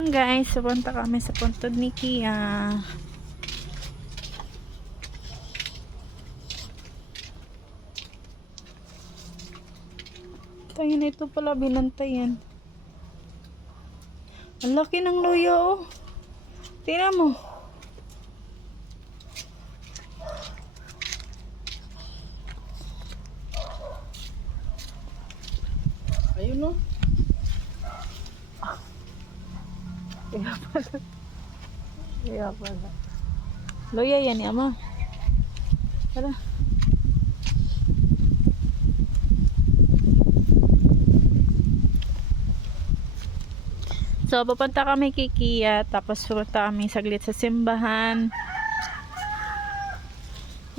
Guys, pupunta kami sa puntod ni Kia. Tayo na ito pala binantayan. Ang laki ng luya, oh. Tingnan mo. Ayun, no? Kaya pala. Kaya pala. Luya yan, ama. Tara. So, papunta kami kay Kia, tapos pupunta kami saglit sa simbahan.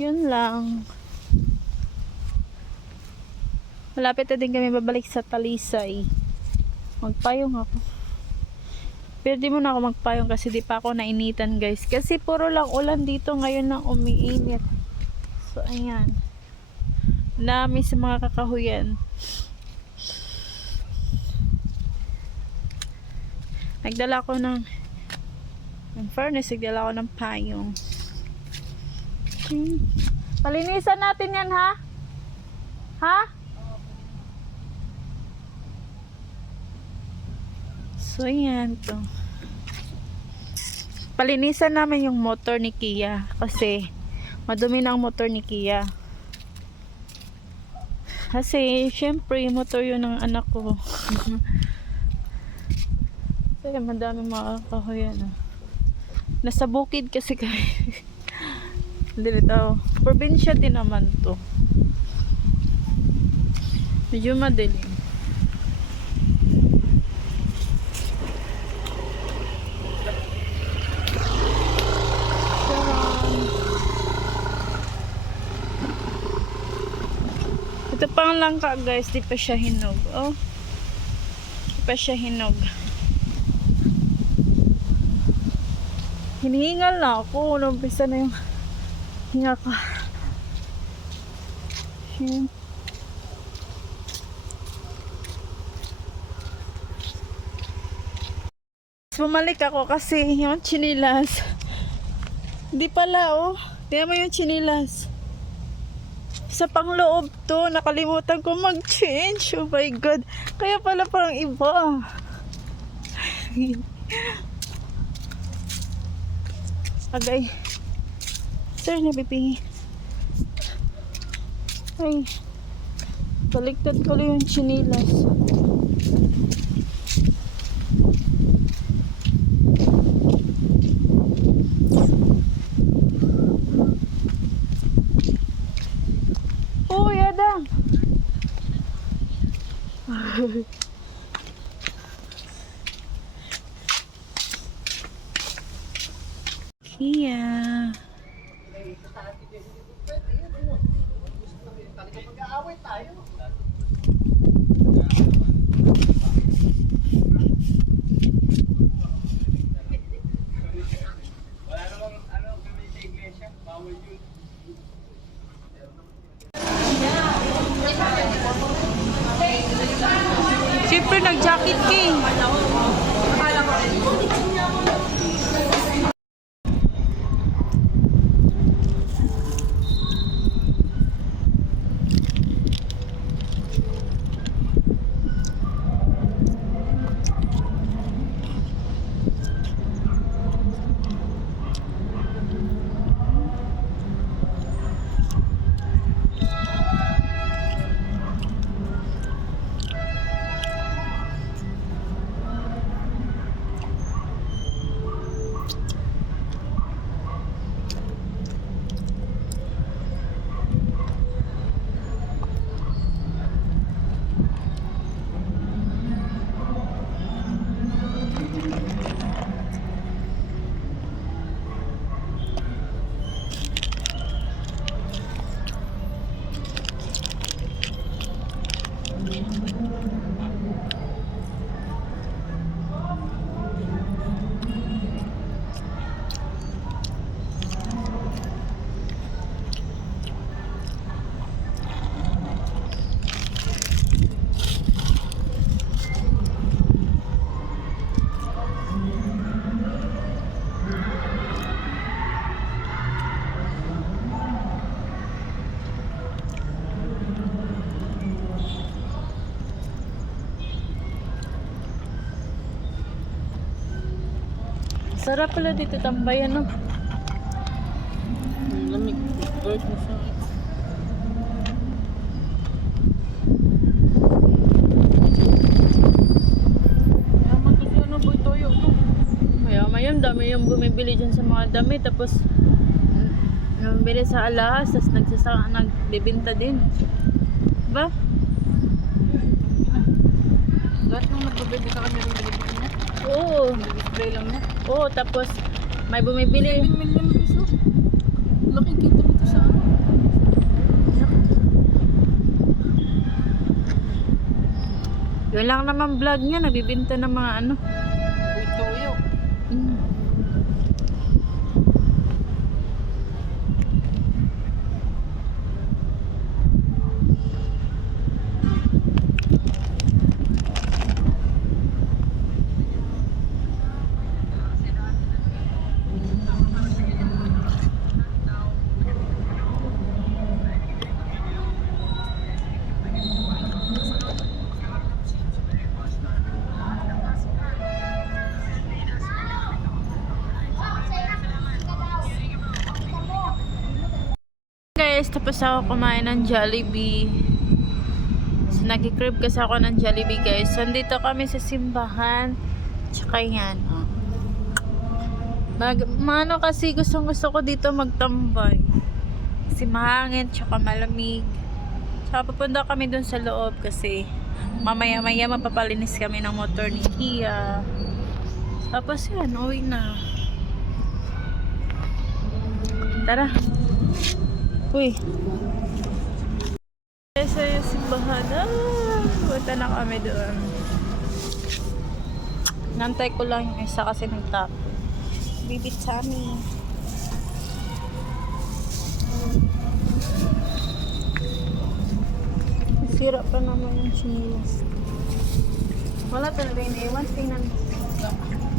Yun lang. Malapit na din kami babalik sa Talisay. Magpayong ako. Pero di mo na ako magpayong kasi di pa ako nainitan, guys. Kasi puro lang ulan dito ngayon na umiinit. So, ayan. Dami sa mga kakahuyan. Nagdala ko ng furnace, nagdala ko ng payong. Palinisan natin yan, ha? Ha? So, yan to. Palinisan namin yung motor ni Kia kasi madumi na ang motor ni Kia. Kasi, syempre, motor yun ng anak ko. Kasi madami mga kahoyan. Nasa bukid kasi kami. Dito. Probinsya din naman to. Medyo madilim. Ito pang langka, guys. Di pa siya hinog. Oh. Di pa siya hinog. Hinihingal na ako. Umpisa na yung hinga ko. Yan. Bumalik ako kasi yung chinilas. Hindi pala, oh. Tingnan mo yung chinilas. Sa pangloob to. Nakalimutan ko mag-change. Oh my God. Kaya pala parang iba. Agay. Sir, nabibi. Ay. Baliktad ko lang yung chinilas. Oh, yada. Kia. Mag-aaway tayo. Wala namang kami sa iglesia. Bawal yun. Siyempre, nag-jacket ka eh. Sarap pala dito tambayan, no? Ang lamig. Bird mo siya. Naman kasi ano boy toyo to. Maya-maya, dami yung bumibili dyan sa mga dami. Tapos, bumibili sa alahas. Tapos nagbibinta din. Ba? Lahat ng nagbabebe ka kanya rin binibili niya. Oo. Display lang niya. Oo, tapos may bumibili. 7 million peso. Laking kita dito sa ano. Yun lang naman vlog niya. Nagbibinta ng mga ano. Boy toyo. Mm. Guys, tapos ako kumain ng Jollibee. So, nag-crib kasi ako ng Jollibee, guys. So, dito kami sa simbahan. Tsaka yan, oh. Mano kasi gustong-gusto ko dito magtambay. Kasi mahangin, tsaka malamig. Tsaka pupunta kami dun sa loob kasi mamaya-maya mapapalinis kami ng motor ni Kia. Tapos yan, uwi na. Tara. Uy. Sa simbahan. Punta na kami doon. Nantay ko lang yung isa kasi nagtap. Bibit Sammy. Sira pa naman yung chinilas. Wala talaga yung ewan. Tingnan mo.